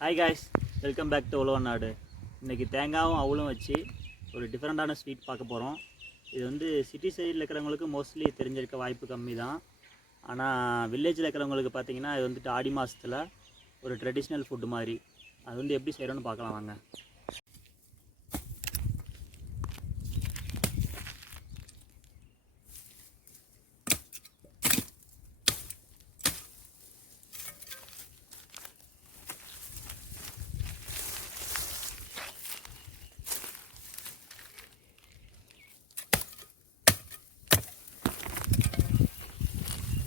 Hi guys, welcome back to Uzhavan Nadu. இன்றைக்கி தேங்காயும் அவளும் வச்சு ஒரு டிஃப்ரெண்ட்டான ஸ்வீட் பார்க்க போகிறோம். இது வந்து சிட்டி சைடில் இருக்கிறவங்களுக்கு மோஸ்ட்லி தெரிஞ்சிருக்க வாய்ப்பு கம்மி தான். ஆனால் வில்லேஜில் இருக்கிறவங்களுக்கு பார்த்திங்கன்னா இது வந்துட்டு ஆடி மாதத்தில் ஒரு ட்ரெடிஷ்னல் ஃபுட்டு மாதிரி. அது வந்து எப்படி செய்கிறோன்னு பார்க்கலாம் வாங்க.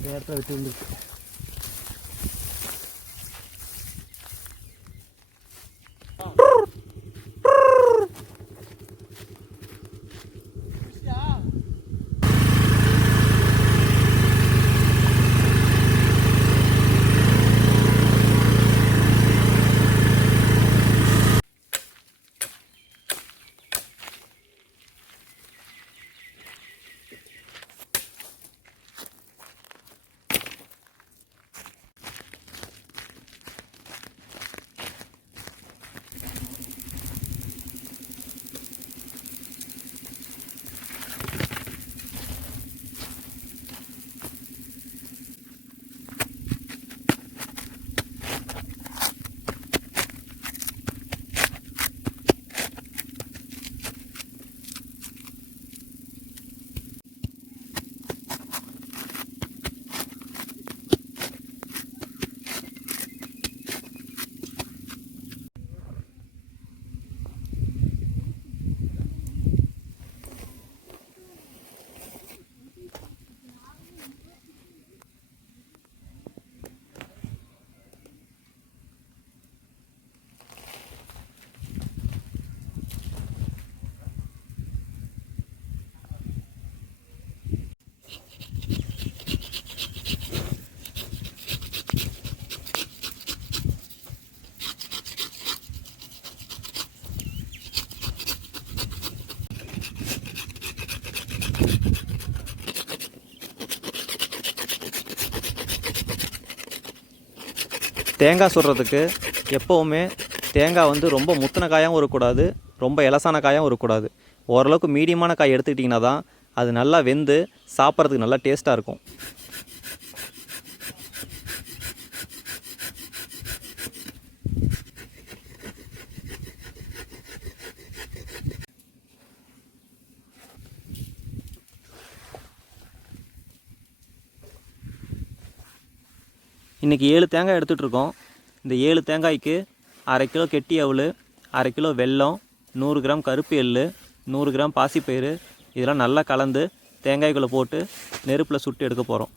நேரத்தை விட்டு வந்துருக்கு. தேங்காய் சுடுறதுக்கு எப்போவுமே தேங்காய் வந்து ரொம்ப முத்தின காயாகவும் இருக்கக்கூடாது, ரொம்ப இலசான காயாகவும் இருக்கக்கூடாது. ஓரளவுக்கு மீடியமான காய் எடுத்துக்கிட்டிங்கன்னா தான் அது நல்லா வெந்து சாப்பிட்றதுக்கு நல்லா டேஸ்ட்டாக இருக்கும். இன்றைக்கி 7 தேங்காய் எடுத்துகிட்ருக்கோம். இந்த 7 தேங்காய்க்கு 1/2 கிலோ கெட்டி அவல், 1/2 கிலோ வெல்லம், 100 கிராம் கருப்பு எள், 100 கிராம் பாசிப்பயிறு இதெல்லாம் நல்லா கலந்து தேங்காய்க்குள்ளே போட்டு நெருப்பில் சுட்டு எடுக்க போகிறோம்.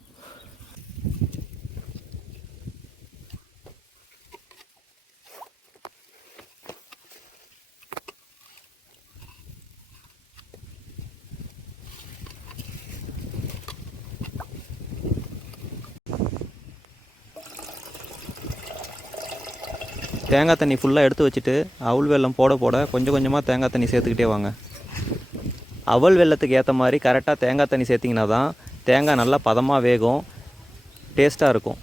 தேங்காய் தண்ணி ஃபுல்லாக எடுத்து வச்சுட்டு அவல் வெல்லம் போட போட கொஞ்சம் கொஞ்சமாக தேங்காய் தண்ணி சேர்த்துக்கிட்டே வாங்க. அவல் வெல்லத்துக்கு ஏற்ற மாதிரி கரெக்டாக தேங்காய் தண்ணி சேர்த்திங்கன்னா தான் தேங்காய் நல்லா பதமாக வேகும், டேஸ்ட்டாக இருக்கும்.